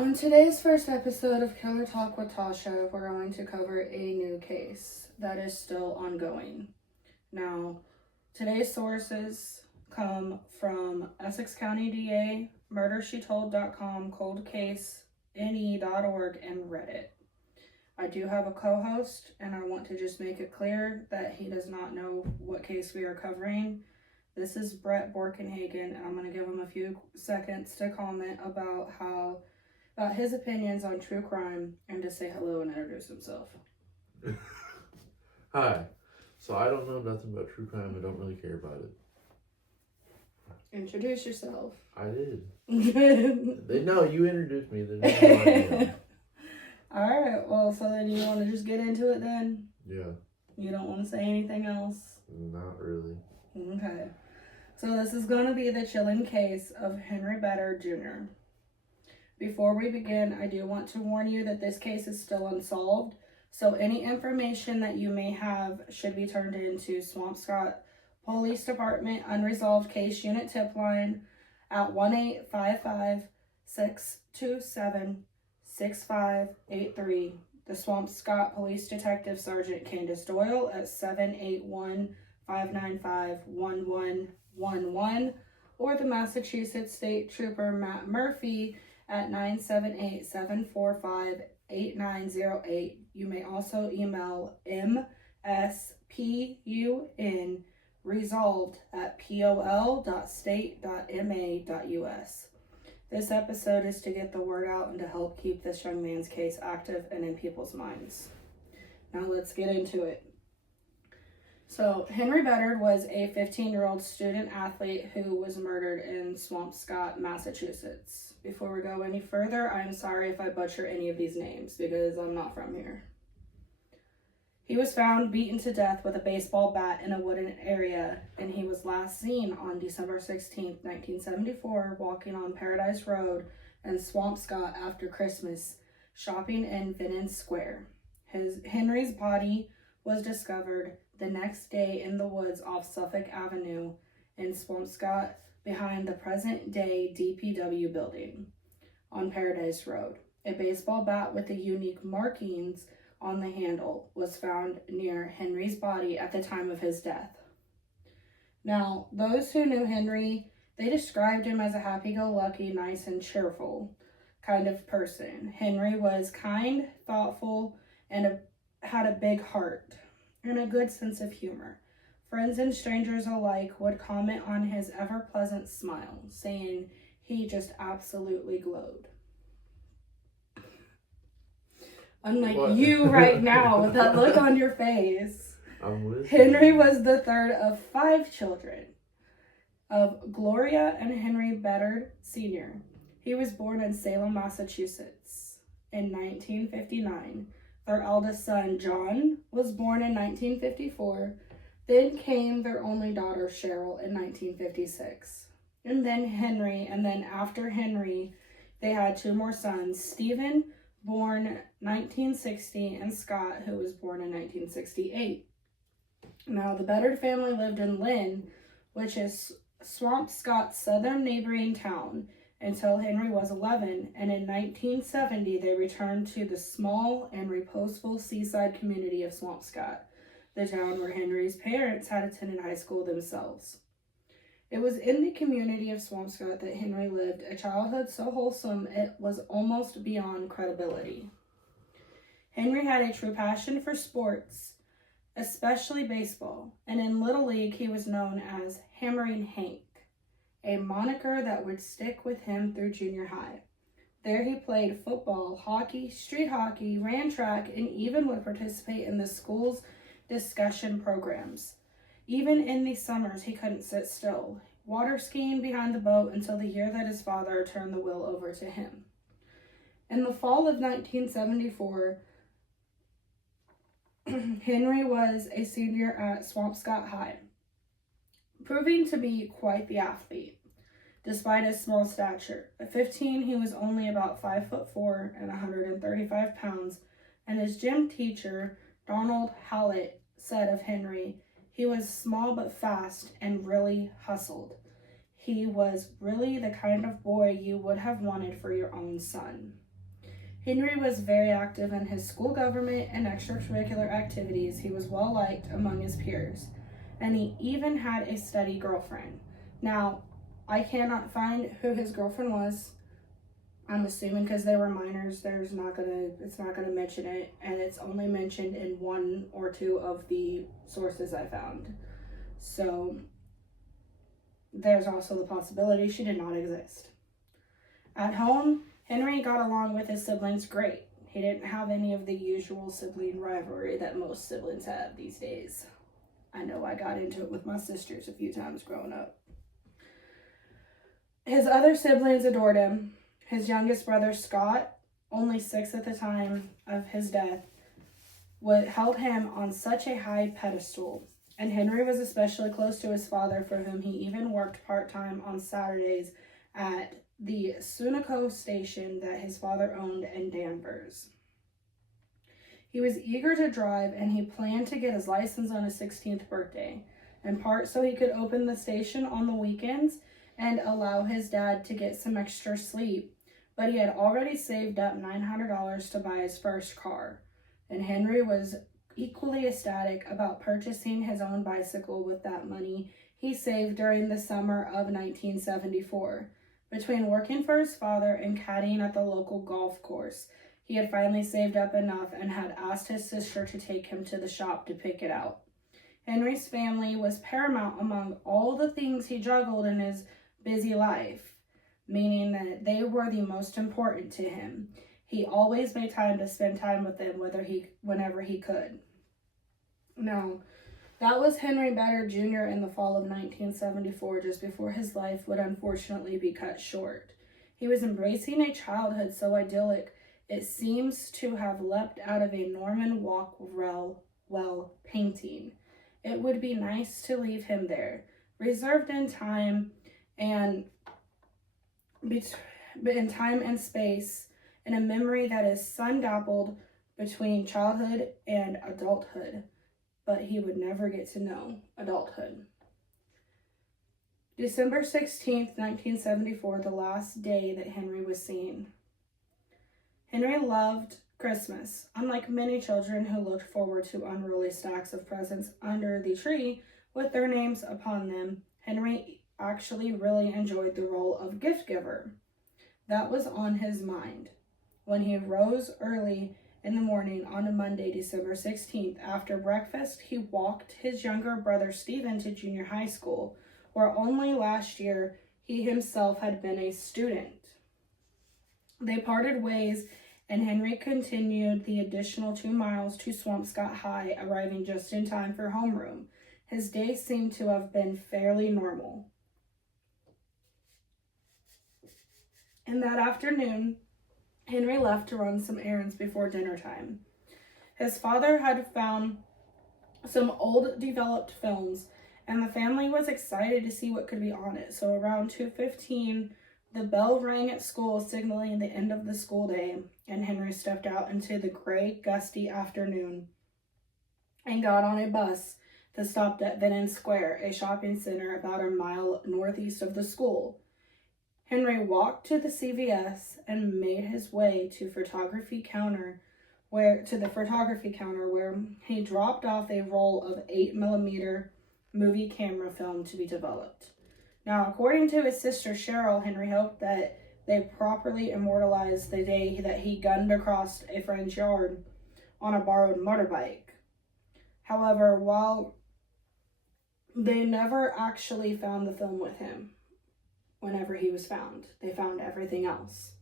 On today's first episode of Killer Talk with Tosha, we're going to cover a new case that is still ongoing. Now, today's sources come from Essex County DA, MurderSheTold.com, ColdCaseNE.org, and Reddit. I do have a co-host, and I want to just make it clear that he does not know what case we are covering. This is Brett Borkenhagen, and I'm going to give him a few seconds to comment about his opinions on true crime and to say hello and introduce himself. Hi. So I don't know nothing about true crime. I don't really care about it. Introduce yourself. I did. No, you introduced me. Alright, well, so then you want to just get into it then? Yeah. You don't want to say anything else? Not really. Okay. So this is going to be the chilling case of Henry Bedard Jr. Before we begin, I do want to warn you that this case is still unsolved, so any information that you may have should be turned into Swampscott Police Department Unresolved Case Unit Tip Line at 1-855-627-6583. The Swampscott Police Detective Sergeant Candace Doyle at 781-595-1111, or the Massachusetts State Trooper Matt Murphy at 978-745-8908. You may also email mspun.resolved@pol.state.ma.us. This episode is to get the word out and to help keep this young man's case active and in people's minds. Now let's get into it. So, Henry Bedard was a 15-year-old student athlete who was murdered in Swampscott, Massachusetts. Before we go any further, I'm sorry if I butcher any of these names because I'm not from here. He was found beaten to death with a baseball bat in a wooded area, and he was last seen on December 16, 1974, walking on Paradise Road in Swampscott after Christmas, shopping in Finnan Square. Henry's body was discovered the next day in the woods off Suffolk Avenue in Swampscott behind the present-day DPW building on Paradise Road. A baseball bat with the unique markings on the handle was found near Henry's body at the time of his death. Now, those who knew Henry, they described him as a happy-go-lucky, nice and cheerful kind of person. Henry was kind, thoughtful, and had a big heart and a good sense of humor. Friends and strangers alike would comment on his ever-pleasant smile, saying he just absolutely glowed. Unlike What? you right now with that look on your face. I'm with Henry you. was the third of 5 children of Gloria and Henry Bedard Sr. He was born in Salem, Massachusetts in 1959. Their eldest son, John, was born in 1954. Then came their only daughter, Cheryl, in 1956. And then Henry, and then after Henry, they had 2 more sons, Stephen, born 1960, and Scott, who was born in 1968. Now, the Bedard family lived in Lynn, which is Swampscott's southern neighboring town, until Henry was 11, and in 1970 they returned to the small and reposeful seaside community of Swampscott, the town where Henry's parents had attended high school themselves. It was in the community of Swampscott that Henry lived a childhood so wholesome it was almost beyond credibility. Henry had a true passion for sports, especially baseball, and in Little League he was known as Hammering Hank, a moniker that would stick with him through junior high. There he played football, hockey, street hockey, ran track, and even would participate in the school's discussion programs. Even in the summers, he couldn't sit still, water skiing behind the boat until the year that his father turned the wheel over to him. In the fall of 1974, Henry was a senior at Swampscott High, proving to be quite the athlete. Despite his small stature, at 15 he was only about 5'4" and 135 pounds, and his gym teacher, Donald Hallett, said of Henry, he was small but fast and really hustled. He was really the kind of boy you would have wanted for your own son. Henry was very active in his school government and extracurricular activities. He was well liked among his peers, and he even had a steady girlfriend. Now, I cannot find who his girlfriend was. I'm assuming because they were minors, it's not gonna mention it, and it's only mentioned in 1 or 2 of the sources I found. So there's also the possibility she did not exist. At home, Henry got along with his siblings great. He didn't have any of the usual sibling rivalry that most siblings have these days. I know I got into it with my sisters a few times growing up. His other siblings adored him. His youngest brother, Scott, only 6 at the time of his death, held him on such a high pedestal. And Henry was especially close to his father, for whom he even worked part-time on Saturdays at the Sunoco station that his father owned in Danvers. He was eager to drive, and he planned to get his license on his 16th birthday, in part so he could open the station on the weekends and allow his dad to get some extra sleep. But he had already saved up $900 to buy his first car, and Henry was equally ecstatic about purchasing his own bicycle with that money he saved during the summer of 1974. Between working for his father and caddying at the local golf course, he had finally saved up enough and had asked his sister to take him to the shop to pick it out. Henry's family was paramount among all the things he juggled in his busy life, meaning that they were the most important to him. He always made time to spend time with them, whenever he could. Now, that was Henry Bedard Jr. in the fall of 1974, just before his life would unfortunately be cut short. He was embracing a childhood so idyllic, it seems to have leapt out of a Norman Rockwell painting. It would be nice to leave him there, reserved in time and space, in a memory that is sun-dappled between childhood and adulthood, but he would never get to know adulthood. December 16th, 1974, the last day that Henry was seen. Henry loved Christmas. Unlike many children who looked forward to unruly stacks of presents under the tree with their names upon them, Henry actually really enjoyed the role of gift giver. That was on his mind. When he rose early in the morning on a Monday, December 16th, after breakfast, he walked his younger brother Stephen to junior high school, where only last year he himself had been a student. They parted ways, and Henry continued the additional 2 miles to Swampscott High, arriving just in time for homeroom. His day seemed to have been fairly normal. And that afternoon, Henry left to run some errands before dinner time. His father had found some old developed films, and the family was excited to see what could be on it. So around 2:15, the bell rang at school, signaling the end of the school day, and Henry stepped out into the gray, gusty afternoon and got on a bus that stopped at Venon Square, a shopping center about a mile northeast of the school. Henry walked to the CVS and made his way to the photography counter where he dropped off a roll of 8mm movie camera film to be developed. Now, according to his sister Cheryl, Henry hoped that they properly immortalized the day that he gunned across a friend's yard on a borrowed motorbike. However, while they never actually found the film with him, whenever he was found, they found everything else.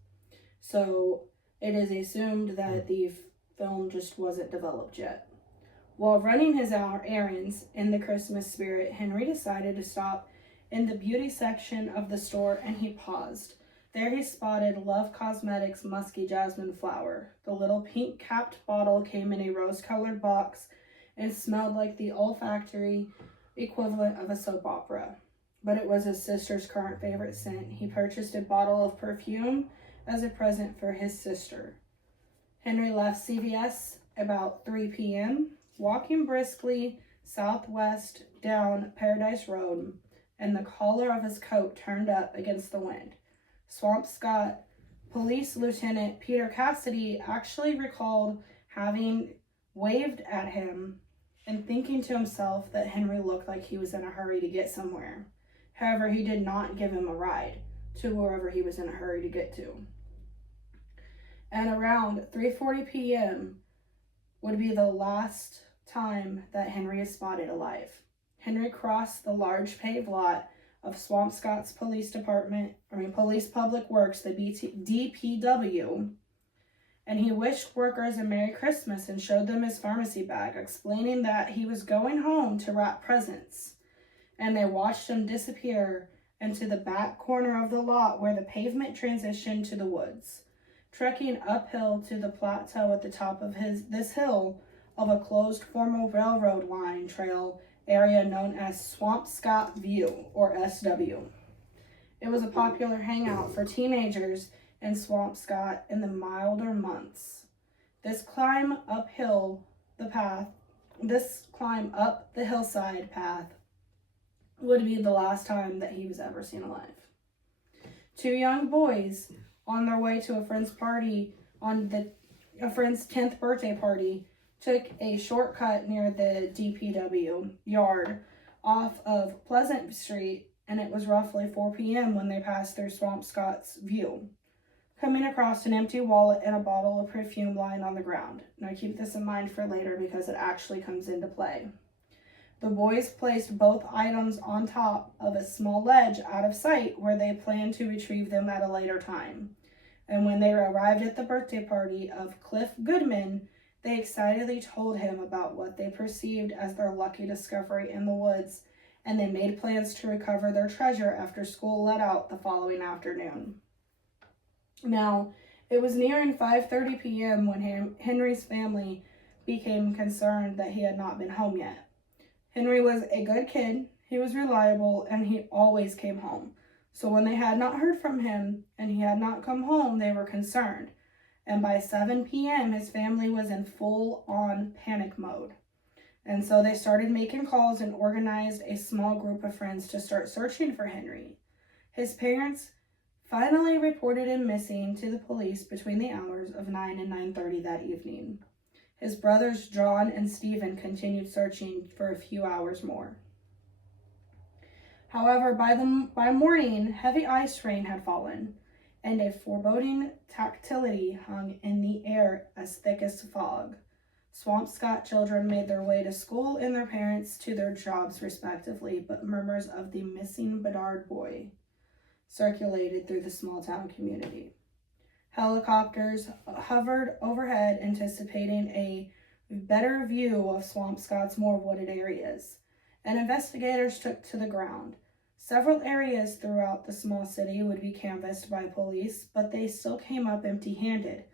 So it is assumed that the film just wasn't developed yet. While running his errands in the Christmas spirit, Henry decided to stop in the beauty section of the store, and he paused. There he spotted Love Cosmetics Musky Jasmine Flower. The little pink-capped bottle came in a rose-colored box and smelled like the olfactory equivalent of a soap opera. But it was his sister's current favorite scent. He purchased a bottle of perfume as a present for his sister. Henry left CVS about 3 p.m., walking briskly southwest down Paradise Road, and the collar of his coat turned up against the wind. Swampscott Police Lieutenant Peter Cassidy actually recalled having waved at him and thinking to himself that Henry looked like he was in a hurry to get somewhere. However, he did not give him a ride to wherever he was in a hurry to get to. And around 3:40 p.m. would be the last time that Henry is spotted alive. Henry crossed the large paved lot of Swampscott's Police Public Works, the DPW, and he wished workers a Merry Christmas and showed them his pharmacy bag, explaining that he was going home to wrap presents. And they watched him disappear into the back corner of the lot where the pavement transitioned to the woods, trekking uphill to the plateau at the top of this hill of a closed former railroad line trail area known as Swampscott View, or SW. It was a popular hangout for teenagers in Swampscott in the milder months. This climb up the hillside path would be the last time that he was ever seen alive. Two young boys on their way to a friend's 10th birthday party took a shortcut near the DPW yard off of Pleasant Street, and it was roughly 4 p.m. when they passed through Swampscott's View, coming across an empty wallet and a bottle of perfume lying on the ground. Now keep this in mind for later because it actually comes into play. The boys placed both items on top of a small ledge out of sight where they planned to retrieve them at a later time. And when they arrived at the birthday party of Cliff Goodman, they excitedly told him about what they perceived as their lucky discovery in the woods, and they made plans to recover their treasure after school let out the following afternoon. Now, it was nearing 5:30 p.m. when Henry's family became concerned that he had not been home yet. Henry was a good kid, he was reliable, and he always came home. So when they had not heard from him and he had not come home, they were concerned. And by 7 p.m., his family was in full-on panic mode. And so they started making calls and organized a small group of friends to start searching for Henry. His parents finally reported him missing to the police between the hours of 9 and 9:30 that evening. His brothers John and Stephen continued searching for a few hours more. However, by morning, heavy ice rain had fallen, and a foreboding tactility hung in the air as thick as fog. Swampscott children made their way to school and their parents to their jobs respectively, but murmurs of the missing Bedard boy circulated through the small town community. Helicopters hovered overhead, anticipating a better view of Swampscott's more wooded areas, and investigators took to the ground. Several areas throughout the small city would be canvassed by police, but they still came up empty-handed.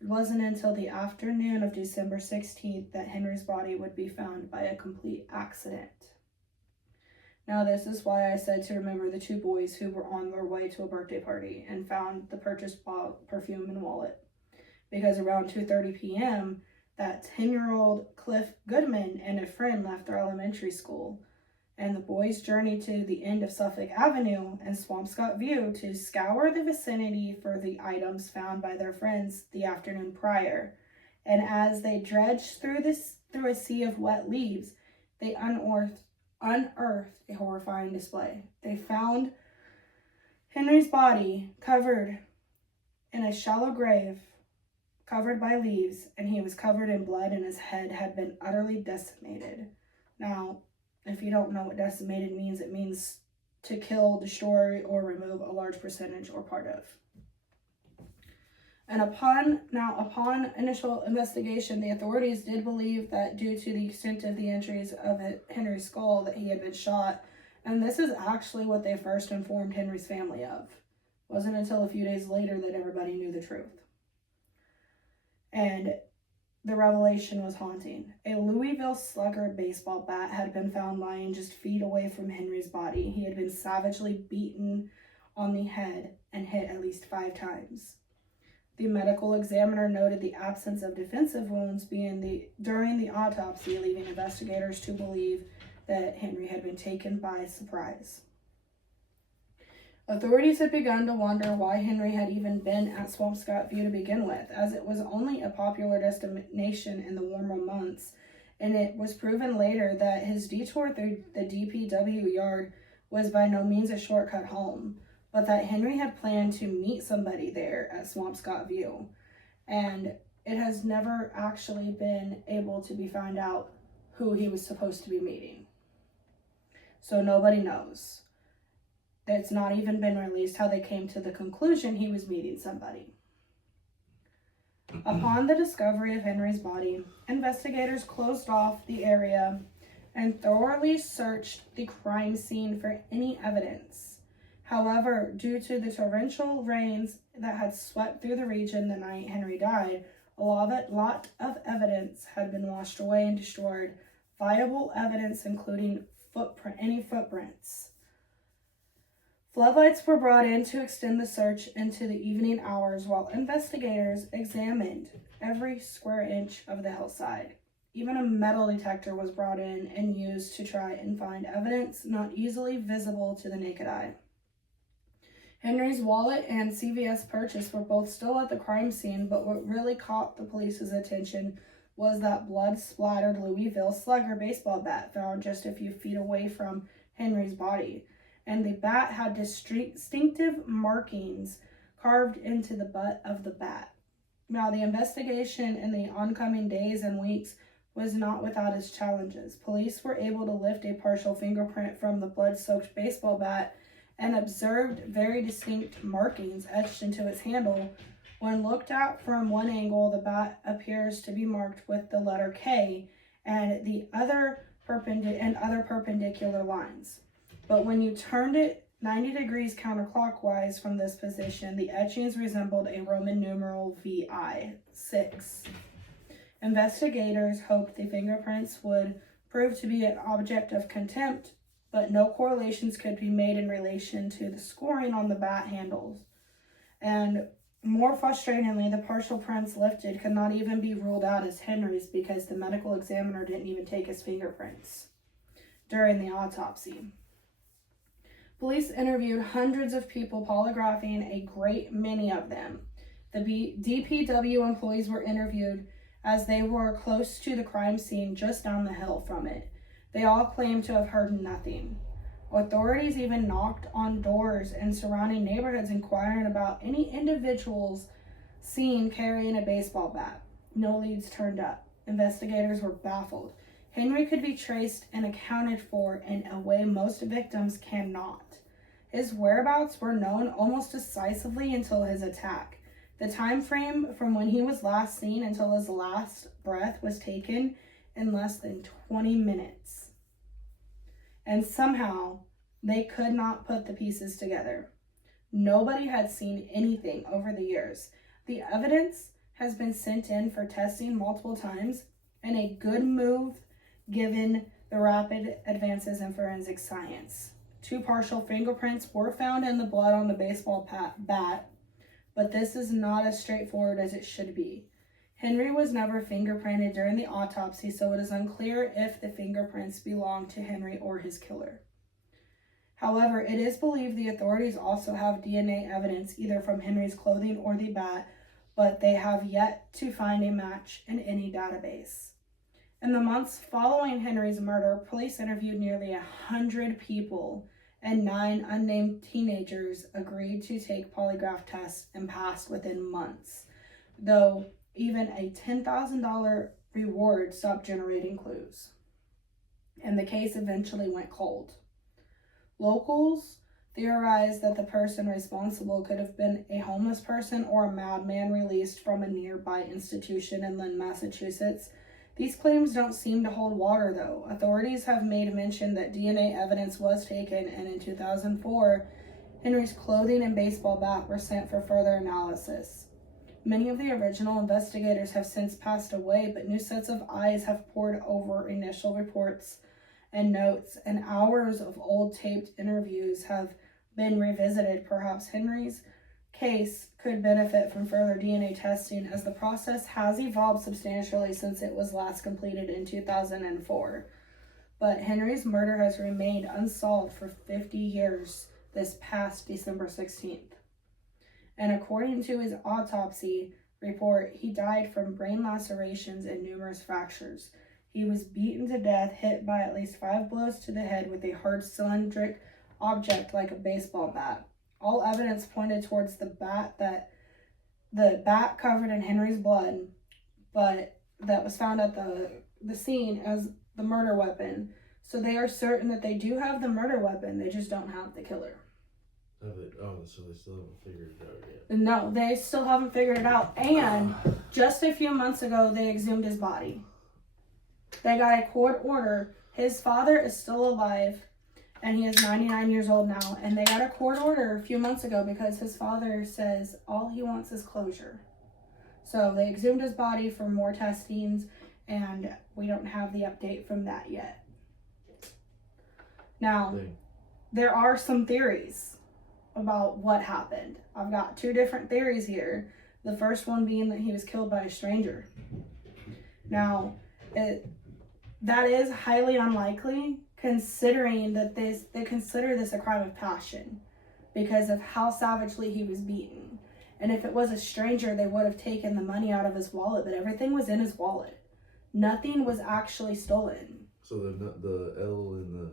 It wasn't until the afternoon of December 16th that Henry's body would be found by a complete accident. Now, this is why I said to remember the two boys who were on their way to a birthday party and found the purchased perfume and wallet. Because around 2:30 p.m., that 10-year-old Cliff Goodman and a friend left their elementary school, and the boys journeyed to the end of Suffolk Avenue and Swampscott View to scour the vicinity for the items found by their friends the afternoon prior. And as they dredged through a sea of wet leaves, they unearthed a horrifying display. They found Henry's body covered in a shallow grave, covered by leaves, and he was covered in blood, and his head had been utterly decimated. Now, if you don't know what decimated means, it means to kill, destroy, or remove a large percentage or part of. And upon initial investigation, the authorities did believe that due to the extent of the injuries of Henry's skull that he had been shot, and this is actually what they first informed Henry's family of. It wasn't until a few days later that everybody knew the truth. And the revelation was haunting. A Louisville Slugger baseball bat had been found lying just feet away from Henry's body. He had been savagely beaten on the head and hit at least 5 times. The medical examiner noted the absence of defensive wounds during the autopsy, leaving investigators to believe that Henry had been taken by surprise. Authorities had begun to wonder why Henry had even been at Swampscott View to begin with, as it was only a popular destination in the warmer months, and it was proven later that his detour through the DPW yard was by no means a shortcut home, but that Henry had planned to meet somebody there at Swampscott View, and it has never actually been able to be found out who he was supposed to be meeting. So nobody knows. It's not even been released how they came to the conclusion he was meeting somebody. Upon the discovery of Henry's body, investigators closed off the area and thoroughly searched the crime scene for any evidence. However, due to the torrential rains that had swept through the region the night Henry died, a lot of evidence had been washed away and destroyed. Viable evidence including any footprints. Floodlights were brought in to extend the search into the evening hours while investigators examined every square inch of the hillside. Even a metal detector was brought in and used to try and find evidence not easily visible to the naked eye. Henry's wallet and CVS purchase were both still at the crime scene, but what really caught the police's attention was that blood-splattered Louisville Slugger baseball bat found just a few feet away from Henry's body, and the bat had distinctive markings carved into the butt of the bat. Now, the investigation in the oncoming days and weeks was not without its challenges. Police were able to lift a partial fingerprint from the blood-soaked baseball bat and observed very distinct markings etched into its handle. When looked at from one angle, the bat appears to be marked with the letter K and other perpendicular lines. But when you turned it 90 degrees counterclockwise from this position, the etchings resembled a Roman numeral VI, 6. Investigators hoped the fingerprints would prove to be an object of contempt, but no correlations could be made in relation to the scoring on the bat handles. And more frustratingly, the partial prints lifted could not even be ruled out as Henry's because the medical examiner didn't even take his fingerprints during the autopsy. Police interviewed hundreds of people, polygraphing a great many of them. The DPW employees were interviewed as they were close to the crime scene just down the hill from it. They all claimed to have heard nothing. Authorities even knocked on doors in surrounding neighborhoods inquiring about any individuals seen carrying a baseball bat. No leads turned up. Investigators were baffled. Henry could be traced and accounted for in a way most victims cannot. His whereabouts were known almost decisively until his attack. The time frame from when he was last seen until his last breath was taken in less than 20 minutes. And somehow, they could not put the pieces together. Nobody had seen anything over the years. The evidence has been sent in for testing multiple times, and a good move given the rapid advances in forensic science. 2 partial fingerprints were found in the blood on the baseball bat, but this is not as straightforward as it should be. Henry was never fingerprinted during the autopsy, so it is unclear if the fingerprints belong to Henry or his killer. However, it is believed the authorities also have DNA evidence either from Henry's clothing or the bat, but they have yet to find a match in any database. In the months following Henry's murder, police interviewed nearly 100 people, and 9 unnamed teenagers agreed to take polygraph tests and passed within months, though even a $10,000 reward stopped generating clues, and the case eventually went cold. Locals theorized that the person responsible could have been a homeless person or a madman released from a nearby institution in Lynn, Massachusetts. These claims don't seem to hold water, though. Authorities have made mention that DNA evidence was taken, and in 2004, Henry's clothing and baseball bat were sent for further analysis. Many of the original investigators have since passed away, but new sets of eyes have poured over initial reports and notes, and hours of old taped interviews have been revisited. Perhaps Henry's case could benefit from further DNA testing, as the process has evolved substantially since it was last completed in 2004. But Henry's murder has remained unsolved for 50 years, this past December 16th. And according to his autopsy report, he died from brain lacerations and numerous fractures. He was beaten to death, hit by at least 5 blows to the head with a hard cylindrical object like a baseball bat. All evidence pointed towards the bat covered in Henry's blood, but that was found at the scene as the murder weapon. So they are certain that they do have the murder weapon, they just don't have the killer. So they still haven't figured it out yet? No, they still haven't figured it out. And just a few months ago, they exhumed his body. They got a court order. His father is still alive, and he is 99 years old now. And they got a court order a few months ago because his father says all he wants is closure. So they exhumed his body for more testings, and we don't have the update from that yet. Now, there are some theories about what happened. I've got 2 different theories here. The first one being that he was killed by a stranger. Now, that is highly unlikely, considering that they consider this a crime of passion because of how savagely he was beaten. And if it was a stranger, they would have taken the money out of his wallet, but everything was in his wallet. Nothing was actually stolen. So the L and the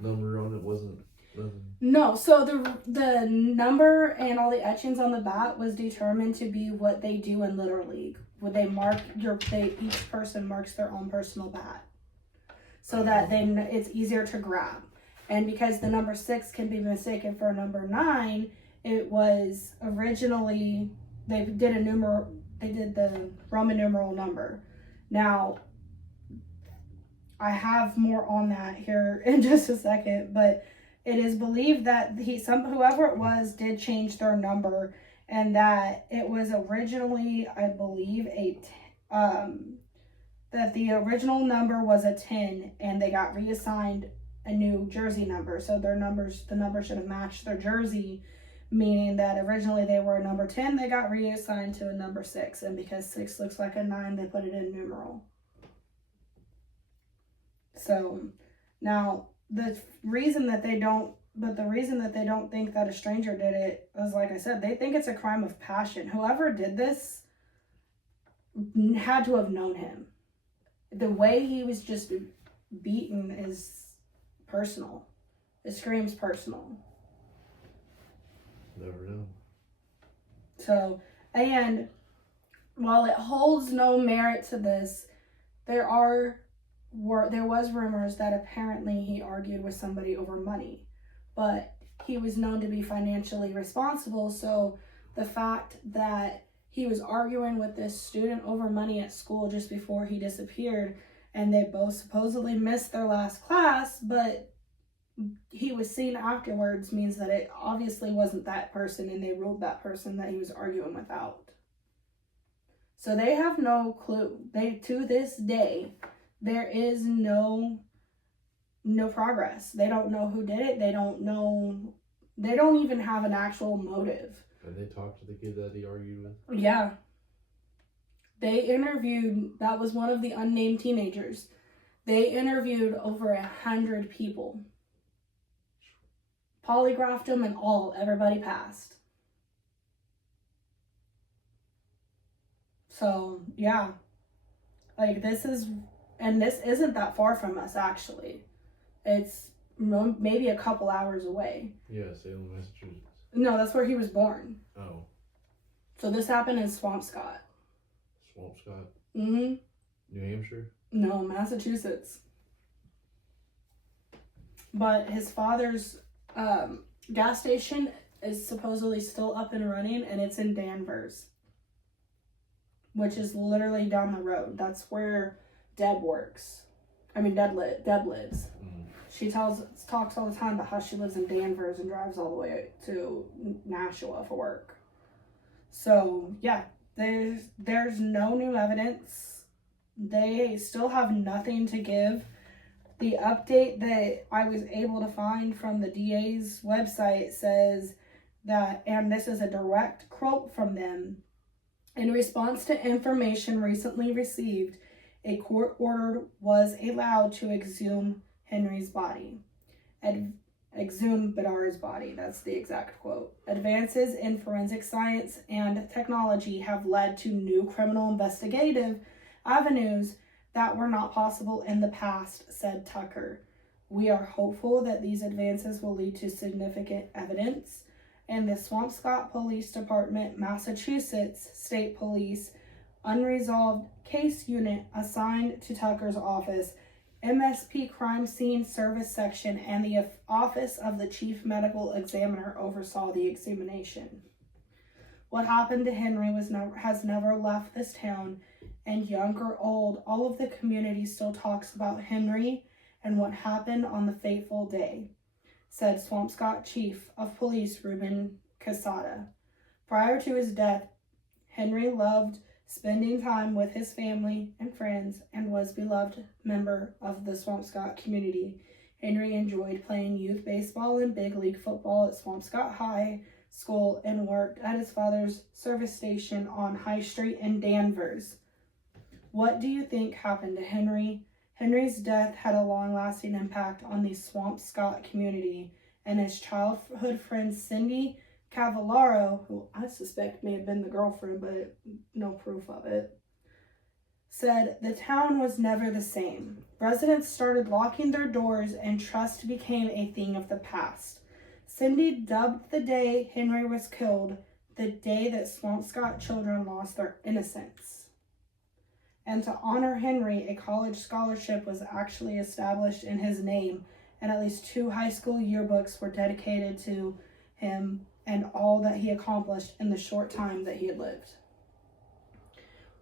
number on it wasn't nothing? No, so the number and all the etchings on the bat was determined to be what they do in Little League. Would they each person marks their own personal bat, so that it's easier to grab. And because the number 6 can be mistaken for number 9, it was originally they did the Roman numeral number. Now, I have more on that here in just a second, but it is believed that whoever it was did change their number, and that it was originally, I believe, that the original number was a 10, and they got reassigned a new jersey number. So the number should have matched their jersey, meaning that originally they were a number 10, they got reassigned to a number 6, and because 6 looks like a 9, they put it in numeral. So now the reason that they don't think that a stranger did it is, like I said, they think it's a crime of passion. Whoever did this had to have known him. The way he was just beaten is personal. It screams personal. Never know. So, and while it holds no merit to this, there was rumors that apparently he argued with somebody over money, but he was known to be financially responsible. So the fact that he was arguing with this student over money at school just before he disappeared, and they both supposedly missed their last class, but he was seen afterwards, means that it obviously wasn't that person, and they ruled that person that he was arguing with out. So they have no clue. To this day, there is no progress. They don't know who did it. They don't even have an actual motive. And they talked to the kid that he argued with? Yeah. They interviewed, that was one of the unnamed teenagers. They interviewed over 100 people. Polygraphed them and everybody passed. So, yeah. Like, this isn't that far from us, actually. It's maybe a couple hours away. Yeah, Salem, Massachusetts. No, that's where he was born. Oh. So this happened in Swampscott. Swampscott? Mm-hmm. New Hampshire? No, Massachusetts. But his father's gas station is supposedly still up and running, and it's in Danvers, which is literally down the road. That's where Deb works. Deb lives. Mm. She talks all the time about how she lives in Danvers and drives all the way to Nashua for work. So, yeah, there's no new evidence. They still have nothing to give. The update that I was able to find from the DA's website says that, and this is a direct quote from them, in response to information recently received, a court order was allowed to exhume Henry's body. exhumed Bedard's body. That's the exact quote. Advances in forensic science and technology have led to new criminal investigative avenues that were not possible in the past, said Tucker. We are hopeful that these advances will lead to significant evidence. And the Swampscott Police Department, Massachusetts State Police Unresolved Case Unit assigned to Tucker's office, MSP Crime Scene Service Section, and the Office of the Chief Medical Examiner oversaw the examination. What happened to Henry has never left this town, and young or old, all of the community still talks about Henry and what happened on the fateful day, said Swampscott Chief of Police Ruben Casada. Prior to his death, Henry loved spending time with his family and friends and was a beloved member of the Swampscott community. Henry enjoyed playing youth baseball and big league football at Swampscott High School and worked at his father's service station on High Street in Danvers. What do you think happened to Henry? Henry's death had a long-lasting impact on the Swampscott community, and his childhood friend Cindy Cavallaro, who I suspect may have been the girlfriend, but no proof of it, said the town was never the same. Residents started locking their doors and trust became a thing of the past. Cindy dubbed the day Henry was killed the day that Swampscott children lost their innocence. And to honor Henry, a college scholarship was actually established in his name, and at least 2 high school yearbooks were dedicated to him and all that he accomplished in the short time that he had lived.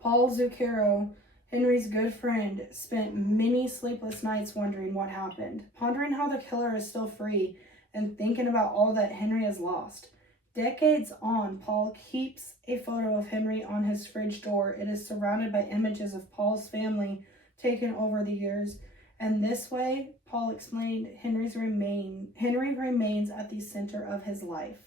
Paul Zucchero, Henry's good friend, spent many sleepless nights wondering what happened, pondering how the killer is still free, and thinking about all that Henry has lost. Decades on, Paul keeps a photo of Henry on his fridge door. It is surrounded by images of Paul's family taken over the years, and this way, Paul explained, Henry remains at the center of his life.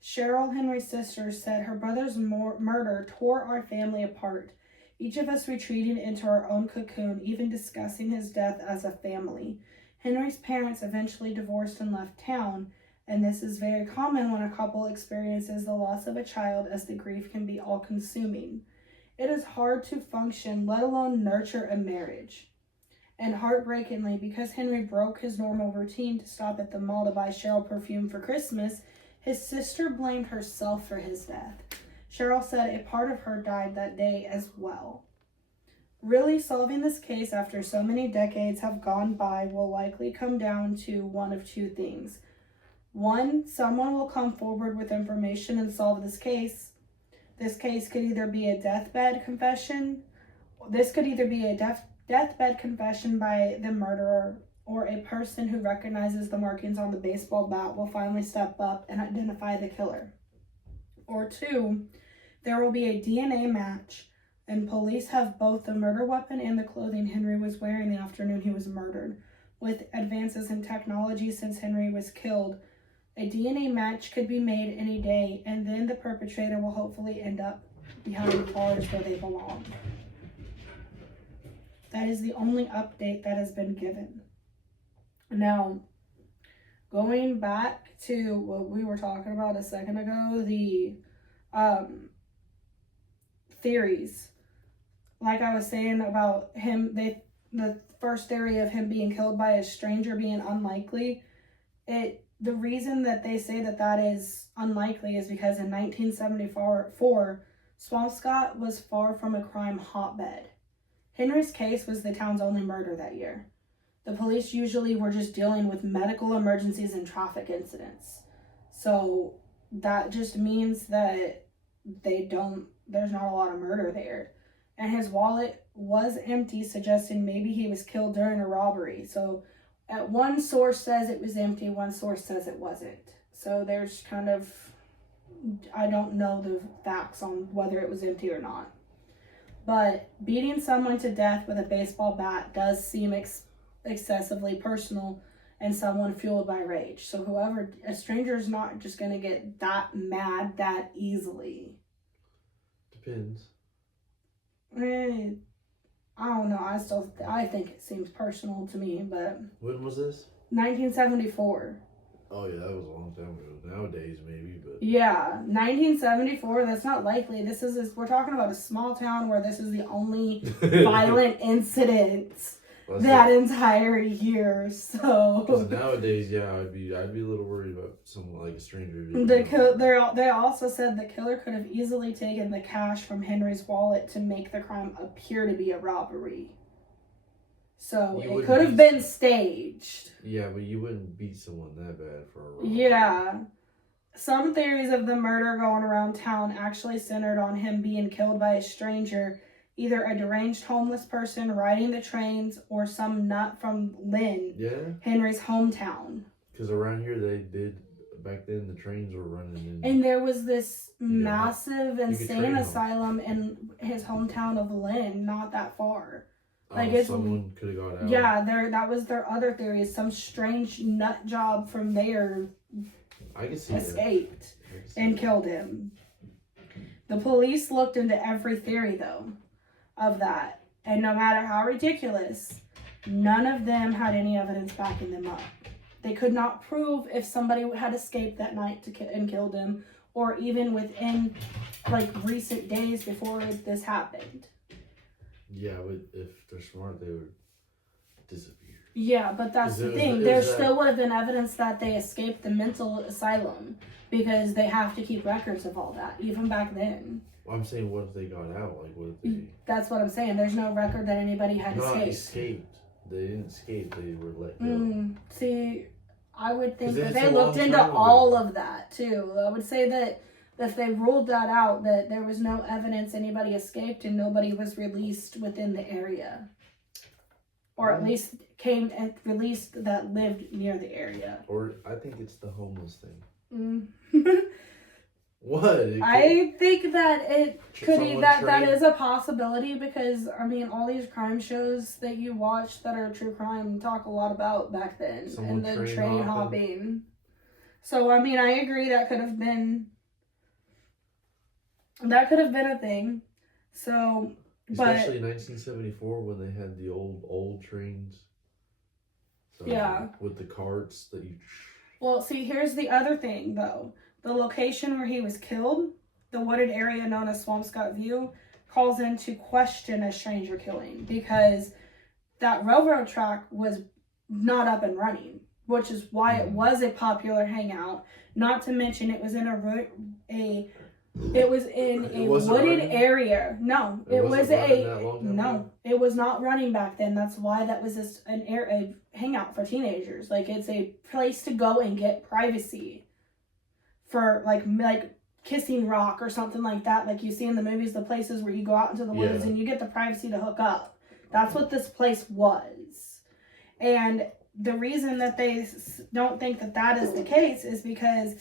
Cheryl, Henry's sister, said her brother's murder tore our family apart, each of us retreating into our own cocoon, even discussing his death as a family. Henry's parents eventually divorced and left town, and this is very common when a couple experiences the loss of a child, as the grief can be all-consuming. It is hard to function, let alone nurture a marriage. And heartbreakingly, because Henry broke his normal routine to stop at the mall to buy Cheryl perfume for Christmas, his sister blamed herself for his death. Cheryl said a part of her died that day as well. Really, solving this case after so many decades have gone by will likely come down to one of 2 things. 1, someone will come forward with information and solve this case. This case could either be a deathbed confession. This could either be a deathbed confession by the murderer, or a person who recognizes the markings on the baseball bat will finally step up and identify the killer. Or 2, there will be a DNA match, and police have both the murder weapon and the clothing Henry was wearing the afternoon he was murdered. With advances in technology since Henry was killed, a DNA match could be made any day, and then the perpetrator will hopefully end up behind bars where they belong. That is the only update that has been given. Now, going back to what we were talking about a second ago, the theories. Like I was saying about him, the first theory of him being killed by a stranger being unlikely, the reason that they say that is unlikely is because in 1974, Swampscott was far from a crime hotbed. Henry's case was the town's only murder that year. The police usually were just dealing with medical emergencies and traffic incidents. So that just means that there's not a lot of murder there. And his wallet was empty, suggesting maybe he was killed during a robbery. So one source says it was empty, one source says it wasn't. So there's kind of, I don't know the facts on whether it was empty or not. But beating someone to death with a baseball bat does seem excessively personal and someone fueled by rage. So a stranger's not just going to get that mad that easily. Depends. I don't know. I think it seems personal to me, but... When was this? 1974. Oh yeah, that was a long time ago. Nowadays, maybe, but Yeah, 1974. That's not likely. We're talking about a small town where this is the only violent incident that entire year. So because nowadays, yeah, I'd be a little worried about someone like a stranger. They also said the killer could have easily taken the cash from Henry's wallet to make the crime appear to be a robbery. So it could have been staged. Yeah, but you wouldn't beat someone that bad for a robbery. Yeah. Some theories of the murder going around town actually centered on him being killed by a stranger, either a deranged homeless person riding the trains or some nut from Lynn, Henry's hometown. Because around here they did, back then the trains were running in. And there was this massive insane asylum in his hometown of Lynn, not that far. Someone could have got out. Yeah, that was their other theory. Some strange nut job from there escaped and killed him. The police looked into every theory, though, of that. And no matter how ridiculous, none of them had any evidence backing them up. They could not prove if somebody had escaped that night and killed him, or even within, recent days before this happened. Yeah, but if they're smart, they would disappear. Yeah, but that's the thing. There still would have been evidence that they escaped the mental asylum because they have to keep records of all that, even back then. Well, I'm saying, what if they got out? What if they... That's what I'm saying. There's no record that anybody had escaped. Not escaped. They didn't escape. They were let go. See, I would think that they looked into all of that, too. I would say that if they ruled that out, that there was no evidence anybody escaped and nobody was released within the area. Or at least came and released that lived near the area. Or I think it's the homeless thing. What? I think that it could be that is a possibility because, I mean, all these crime shows that you watch that are true crime talk a lot about back then. And the train hopping. So, I mean, I agree that could have been a thing. So, especially in 1974 when they had the old trains. So, yeah. With the carts that you... Well, see, here's the other thing, though. The location where he was killed, the wooded area known as Swampscott View, calls into question a stranger killing because that railroad track was not up and running, which is why it was a popular hangout. Not to mention it was in a wooded area. No, it was not running back then. That's why that was a hangout for teenagers. Like, it's a place to go and get privacy for like Kissing Rock or something like that. Like you see in the movies, the places where you go out into the woods and you get the privacy to hook up. That's what this place was. And the reason that they don't think that is the case is because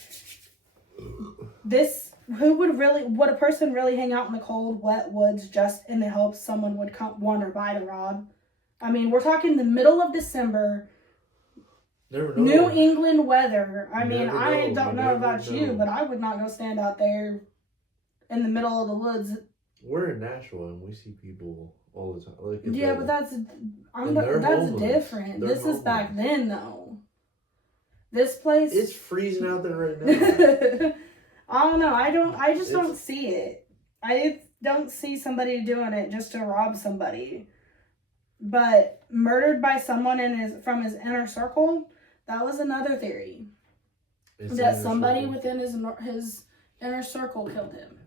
would a person really hang out in the cold, wet woods just in the hopes someone would come wander by to rob? I mean, we're talking the middle of December, New England weather. I mean, I don't know about you, but I would not go stand out there in the middle of the woods. We're in Nashville and we see people all the time. But that's different. This is back then, though. This place, it's freezing out there right now. I don't know. I just don't see it. I don't see somebody doing it just to rob somebody. But murdered by someone from his inner circle, that was another theory. That somebody within his inner circle killed him.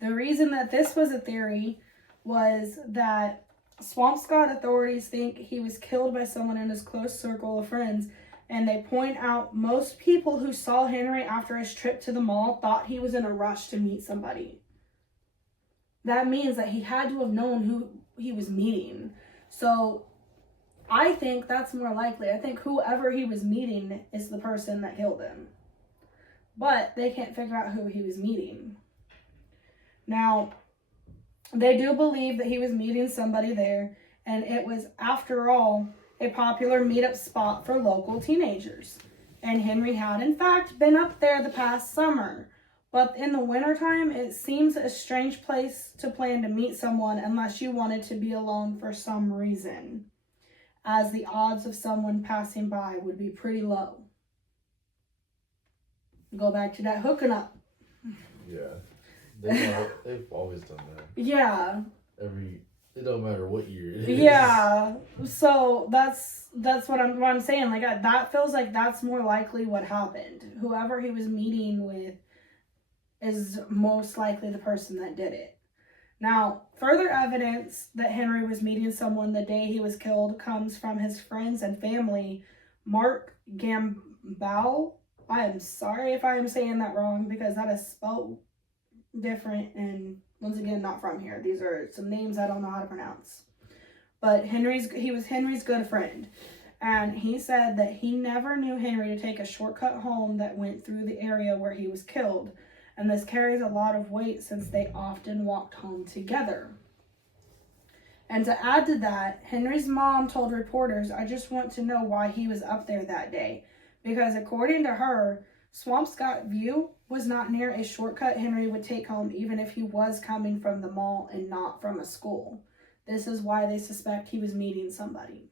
The reason that this was a theory was that Swampscott authorities think he was killed by someone in his close circle of friends. And they point out most people who saw Henry after his trip to the mall thought he was in a rush to meet somebody. That means that he had to have known who he was meeting. So I think that's more likely. I think whoever he was meeting is the person that killed him. But they can't figure out who he was meeting. Now, they do believe that he was meeting somebody there. And it was, after all, a popular meetup spot for local teenagers. And Henry had, in fact, been up there the past summer. But in the wintertime, it seems a strange place to plan to meet someone unless you wanted to be alone for some reason. as the odds of someone passing by would be pretty low. Go back to that hooking up. Yeah. They've always done that. Yeah. It don't matter what year it is. Yeah. So that's what I'm saying. Like, that feels like that's more likely what happened. Whoever he was meeting with is most likely the person that did it. Now, further evidence that Henry was meeting someone the day he was killed comes from his friends and family. Mark Gambal, I am sorry if I am saying that wrong because that is spelled different and once again not from here. These are some names I don't know how to pronounce. But he was Henry's good friend. And he said that he never knew Henry to take a shortcut home that went through the area where he was killed. And this carries a lot of weight since they often walked home together. And to add to that, Henry's mom told reporters, "I just want to know why he was up there that day." Because according to her, Swampscott View was not near a shortcut Henry would take home even if he was coming from the mall and not from a school. This is why they suspect he was meeting somebody.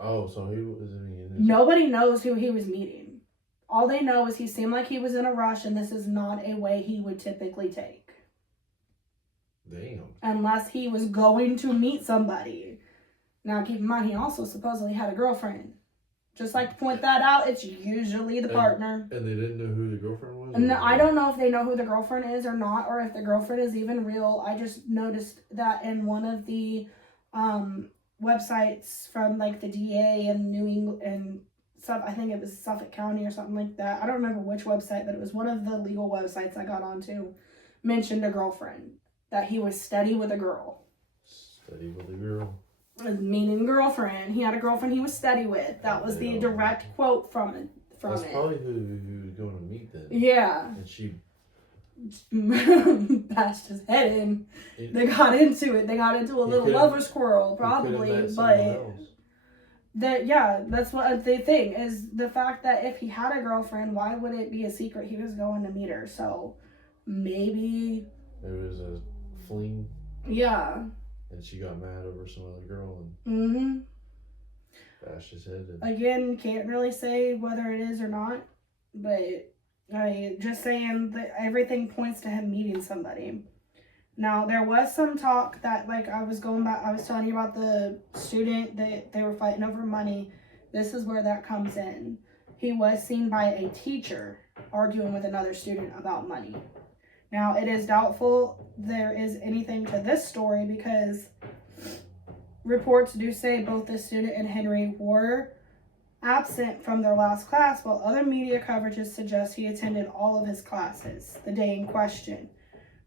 Oh, so he was meeting. Nobody knows who he was meeting. All they know is he seemed like he was in a rush, and this is not a way he would typically take. Damn. Unless he was going to meet somebody. Now, keep in mind, he also supposedly had a girlfriend. Just like to point that out, it's usually the partner. And they didn't know who the girlfriend was? No, I don't know if they know who the girlfriend is or not, or if the girlfriend is even real. I just noticed that in one of the websites from like the DA and New England and stuff. I think it was Suffolk County or something like that. I don't remember which website, but it was one of the legal websites I got onto. Mentioned a girlfriend, that he was steady with a girl. Steady with a girl. Meaning girlfriend. He had a girlfriend he was steady with. That was the direct quote from it. That's probably who he was going to meet then. Yeah. And she bashed his head in. They got into it. They got into a little lover's quarrel, probably, but that's what the thing is. The fact that if he had a girlfriend, why would it be a secret he was going to meet her? So maybe it was a fling. Yeah. And she got mad over some other girl and bashed his head in. Again, can't really say whether it is or not, but just saying that everything points to him meeting somebody. Now, there was some talk that, like, I was telling you about the student that they were fighting over money. This is where that comes in. He was seen by a teacher arguing with another student about money. Now, it is doubtful there is anything to this story because reports do say both the student and Henry were absent from their last class, while other media coverages suggest he attended all of his classes the day in question.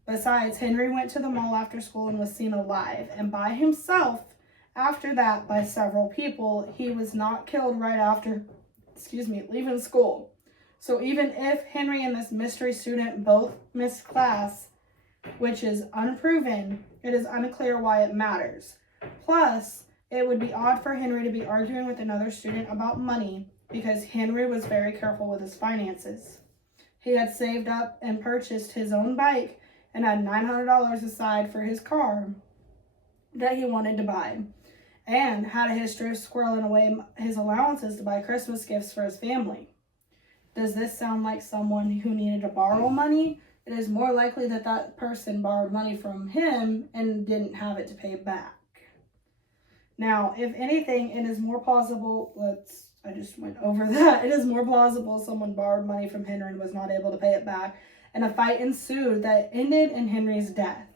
Besides, Henry went to the mall after school and was seen alive, and by himself after that by several people. He was not killed right after, leaving school. So even if Henry and this mystery student both missed class, which is unproven, it is unclear why it matters. Plus, it would be odd for Henry to be arguing with another student about money because Henry was very careful with his finances. He had saved up and purchased his own bike and had $900 aside for his car that he wanted to buy, and had a history of squirreling away his allowances to buy Christmas gifts for his family. Does this sound like someone who needed to borrow money? It is more likely that that person borrowed money from him and didn't have it to pay back. Now, if anything, it is more plausible, I just went over that. It is more plausible someone borrowed money from Henry and was not able to pay it back, and a fight ensued that ended in Henry's death.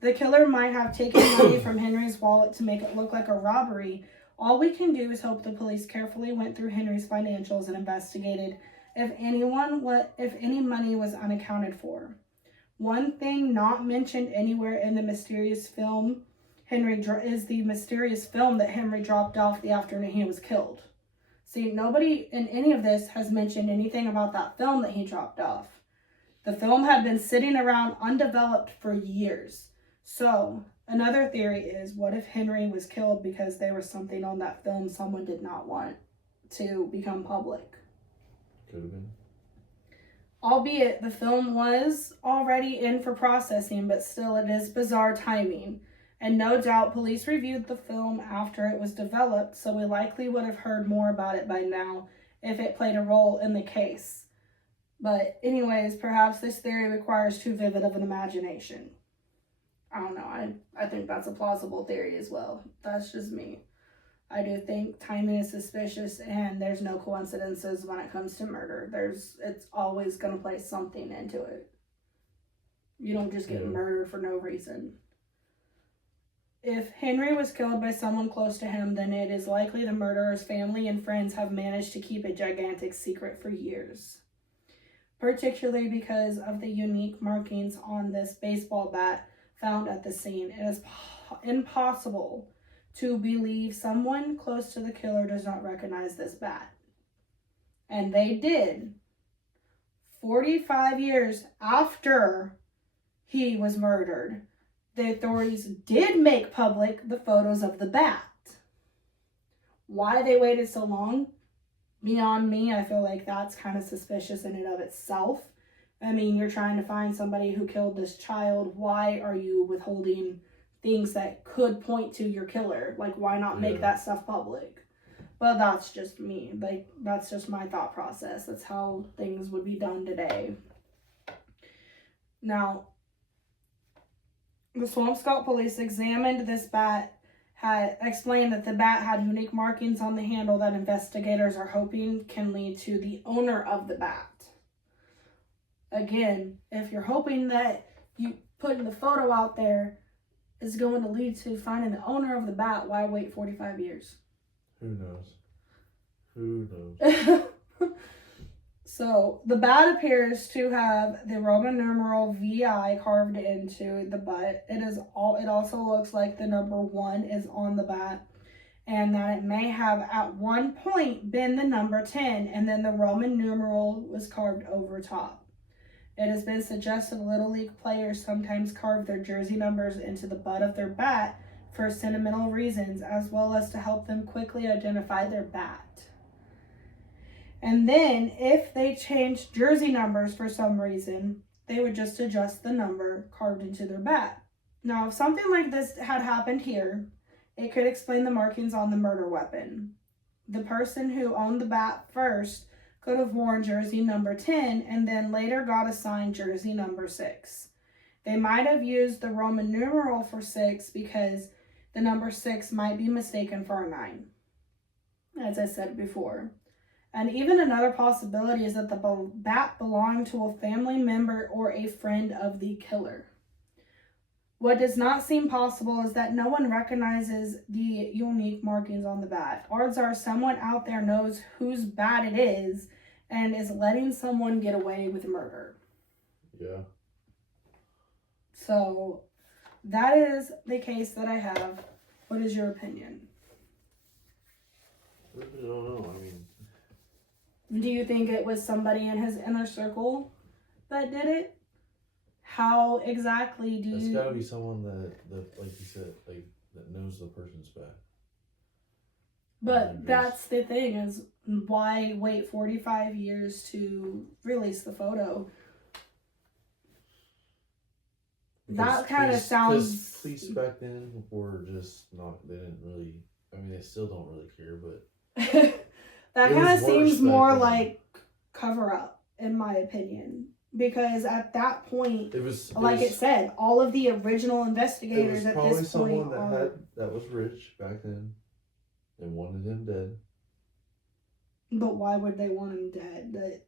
The killer might have taken money from Henry's wallet to make it look like a robbery. All we can do is hope the police carefully went through Henry's financials and investigated if any money was unaccounted for. One thing not mentioned anywhere in the mysterious film is the mysterious film that Henry dropped off the afternoon he was killed. See, nobody in any of this has mentioned anything about that film that he dropped off. The film had been sitting around undeveloped for years. So, another theory is, what if Henry was killed because there was something on that film someone did not want to become public? Could have been. Albeit, the film was already in for processing, but still it is bizarre timing. And no doubt police reviewed the film after it was developed, so we likely would have heard more about it by now if it played a role in the case. But anyways, perhaps this theory requires too vivid of an imagination. I don't know. I think that's a plausible theory as well. That's just me. I do think timing is suspicious and there's no coincidences when it comes to murder. It's always going to play something into it. You don't just get murdered for no reason. If Henry was killed by someone close to him, then it is likely the murderer's family and friends have managed to keep a gigantic secret for years. Particularly because of the unique markings on this baseball bat found at the scene. It is impossible to believe someone close to the killer does not recognize this bat. And they did. 45 years after he was murdered, the authorities did make public the photos of the bat. Why they waited so long? Beyond me, I feel like that's kind of suspicious in and of itself. I mean, you're trying to find somebody who killed this child. Why are you withholding things that could point to your killer? Like, why not make that stuff public? But that's just me. Like, that's just my thought process. That's how things would be done today. Now, the Swampscott police examined this bat, had explained that the bat had unique markings on the handle that investigators are hoping can lead to the owner of the bat. Again, if you're hoping that you putting the photo out there is going to lead to finding the owner of the bat, why wait 45 years? Who knows? So, the bat appears to have the Roman numeral VI carved into the butt. It also looks like the number 1 is on the bat, and that it may have at one point been the number 10, and then the Roman numeral was carved over top. It has been suggested Little League players sometimes carve their jersey numbers into the butt of their bat for sentimental reasons, as well as to help them quickly identify their bat. And then, if they changed jersey numbers for some reason, they would just adjust the number carved into their bat. Now, if something like this had happened here, it could explain the markings on the murder weapon. The person who owned the bat first could have worn jersey number 10 and then later got assigned jersey number 6. They might have used the Roman numeral for 6 because the number 6 might be mistaken for a 9, as I said before. And even another possibility is that the bat belonged to a family member or a friend of the killer. What does not seem possible is that no one recognizes the unique markings on the bat. Odds are someone out there knows whose bat it is and is letting someone get away with murder. Yeah. So, that is the case that I have. What is your opinion? I really don't know. I mean, do you think it was somebody in his inner circle that did it? How exactly do it's you... gotta be someone that, like you said, like, that knows the person's back. But that's the thing, is why wait 45 years to release the photo? That kind of sounds... Because police back then were just not, they didn't really, I mean, they still don't really care, but... That It kind of was worse seems back more then. like cover up, in my opinion. Because at that point, it said, all of the original investigators at this point someone that was rich back then and wanted him dead. But why would they want him dead?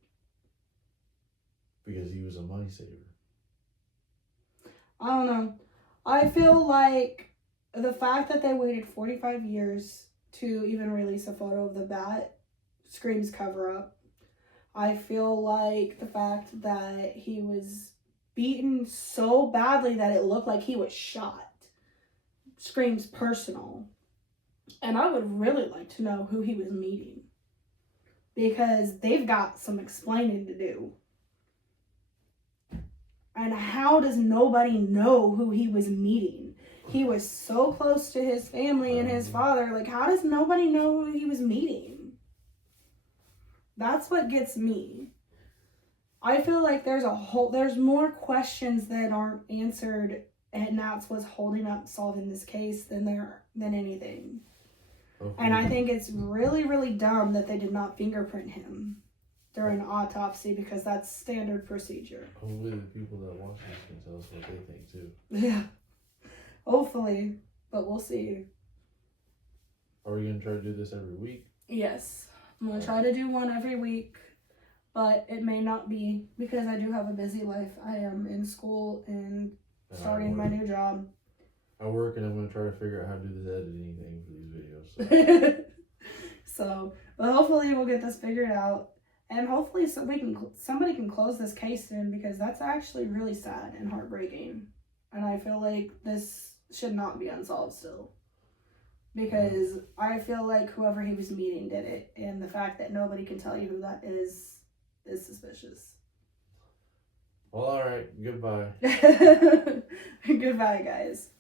Because he was a money saver. I don't know. I feel like the fact that they waited 45 years to even release a photo of the bat screams cover up. I feel like the fact that he was beaten so badly that it looked like he was shot screams personal. And I would really like to know who he was meeting, because they've got some explaining to do. And how does nobody know who he was meeting? He was so close to his family and his father. Like, how does nobody know who he was meeting? That's what gets me. I feel like there's more questions that aren't answered and that's what's holding up solving this case than anything. Hopefully, And I think it's really, really dumb that they did not fingerprint him during an autopsy, because that's standard procedure. hopefully the people that watch this can tell us what they think too. Yeah. Hopefully. But we'll see. Are we gonna try to do this every week? Yes. I'm going to try to do one every week. But it may not be, because I do have a busy life. I am in school and starting my new job. I work, and I'm gonna try to figure out how to do this editing thing for these videos. So. But hopefully we'll get this figured out. And hopefully somebody can close this case soon, because that's actually really sad and heartbreaking. And I feel like this should not be unsolved still. Because I feel like whoever he was meeting did it. And the fact that nobody can tell you who that is suspicious. Well, alright, goodbye. Goodbye, guys.